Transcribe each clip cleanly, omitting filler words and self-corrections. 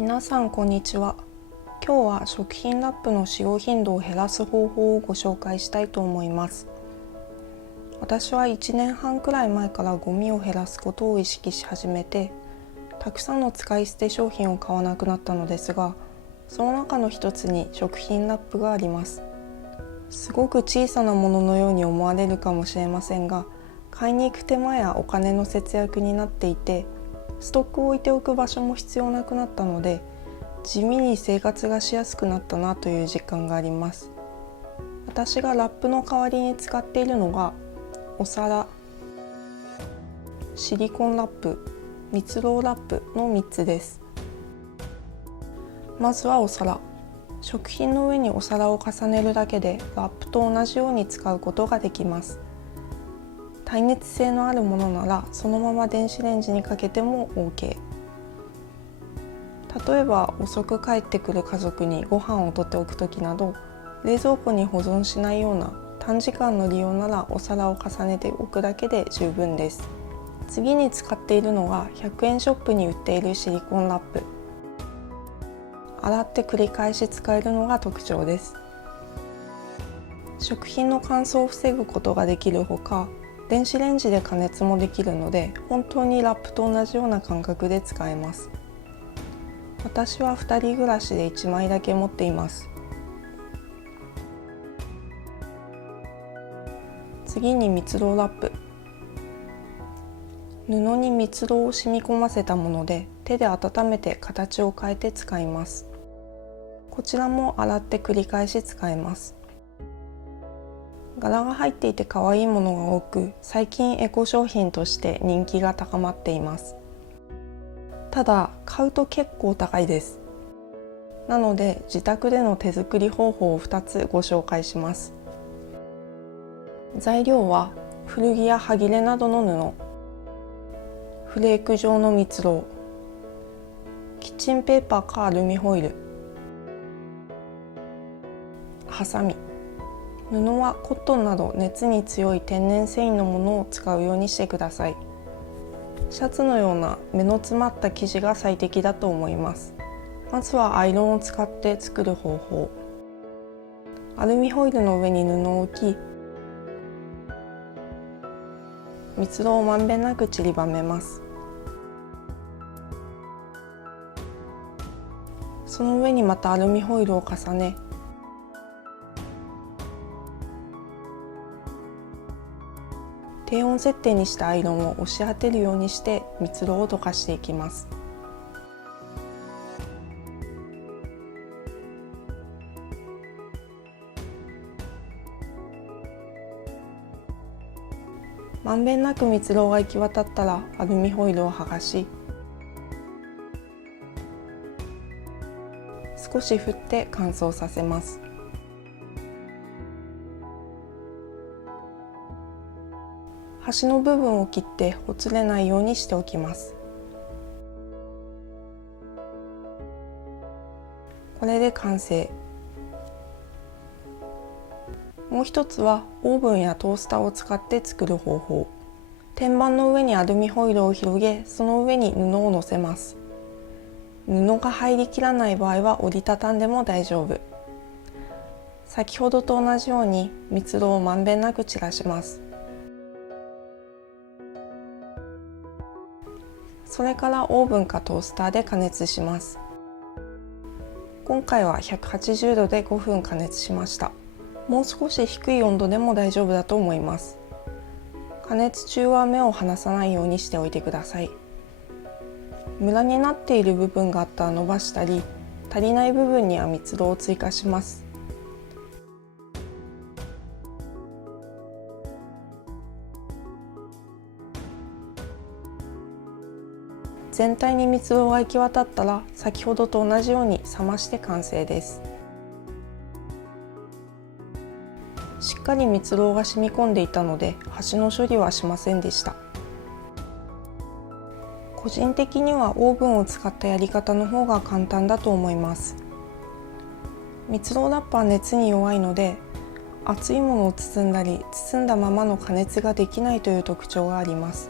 皆さんこんにちは。今日は食品ラップの使用頻度を減らす方法をご紹介したいと思います。私は1年半くらい前からゴミを減らすことを意識し始めて、たくさんの使い捨て商品を買わなくなったのですが、その中の一つに食品ラップがあります。すごく小さなもののように思われるかもしれませんが、買いに行く手間やお金の節約になっていて、ストックを置いておく場所も必要なくなったので、地味に生活がしやすくなったなという実感があります。私がラップの代わりに使っているのがお皿、シリコンラップ、蜜蝋ラップの3つです。まずはお皿。食品の上にお皿を重ねるだけでラップと同じように使うことができます。耐熱性のあるものならそのまま電子レンジにかけても OK。 例えば遅く帰ってくる家族にご飯をとっておくときなど、冷蔵庫に保存しないような短時間の利用ならお皿を重ねておくだけで十分です。次に使っているのが100円ショップに売っているシリコンラップ。洗って繰り返し使えるのが特徴です。食品の乾燥を防ぐことができるほか、電子レンジで加熱もできるので、本当にラップと同じような感覚で使えます。私は2人暮らしで1枚だけ持っています。次に蜜蝋ラップ。布に蜜蝋を染み込ませたもので、手で温めて形を変えて使います。こちらも洗って繰り返し使えます。柄が入っていて可愛いものが多く、最近エコ商品として人気が高まっています。ただ買うと結構高いです。なので自宅での手作り方法を2つご紹介します。材料は古着や端切れなどの布、フレーク状の蜜蝋、キッチンペーパーかアルミホイル、ハサミ。布はコットンなど熱に強い天然繊維のものを使うようにしてください。シャツのような目の詰まった生地が最適だと思います。まずはアイロンを使って作る方法。アルミホイルの上に布を置き、蜜蝋をまんべんなく散りばめます。その上にまたアルミホイルを重ね、低温設定にしたアイロンを押し当てるようにして蜜蝋を溶かしていきます。まんべんなく蜜蝋が行き渡ったらアルミホイルを剥がし、少し振って乾燥させます。端の部分を切ってほつれないようにしておきます。これで完成。もう一つはオーブンやトースターを使って作る方法。天板の上にアルミホイルを広げ、その上に布を乗せます。布が入りきらない場合は折りたたんでも大丈夫。先ほどと同じように蜜蝋をまんべんなく散らします。それからオーブンかトースターで加熱します。今回は180度で5分加熱しました。もう少し低い温度でも大丈夫だと思います。加熱中は目を離さないようにしておいてください。ムラになっている部分があったら伸ばしたり、足りない部分には蜜蝋を追加します。全体に蜜蝋が行き渡ったら、先ほどと同じように冷まして完成です。しっかり蜜蝋が染み込んでいたので端の処理はしませんでした。個人的にはオーブンを使ったやり方の方が簡単だと思います。蜜蝋ラップは熱に弱いので、熱いものを包んだり包んだままの加熱ができないという特徴があります。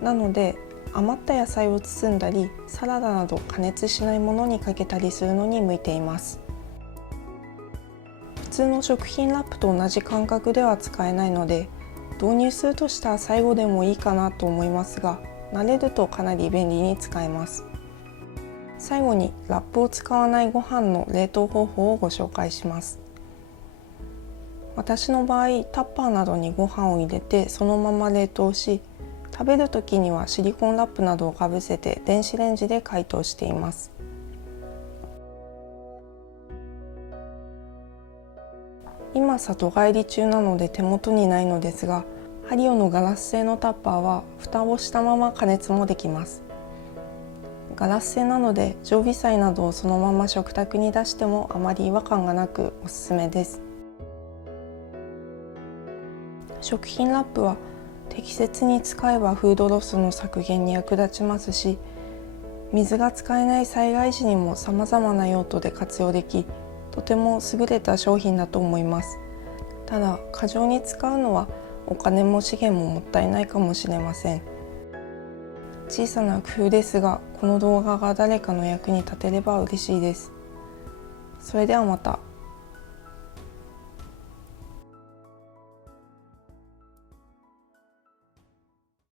なので余った野菜を包んだりサラダなど加熱しないものにかけたりするのに向いています。普通の食品ラップと同じ感覚では使えないので、導入するとしたら最後でもいいかなと思いますが、慣れるとかなり便利に使えます。最後にラップを使わないご飯の冷凍方法をご紹介します。私の場合、タッパーなどにご飯を入れてそのまま冷凍し、食べるときにはシリコンラップなどをかぶせて電子レンジで解凍しています。今里帰り中なので手元にないのですが、ハリオのガラス製のタッパーは蓋をしたまま加熱もできます。ガラス製なので常備菜などをそのまま食卓に出してもあまり違和感がなくおすすめです。食品ラップは適切に使えばフードロスの削減に役立ちますし、水が使えない災害時にもさまざまな用途で活用でき、とても優れた商品だと思います。ただ過剰に使うのはお金も資源ももったいないかもしれません。小さな工夫ですが、この動画が誰かの役に立てれば嬉しいです。それではまた。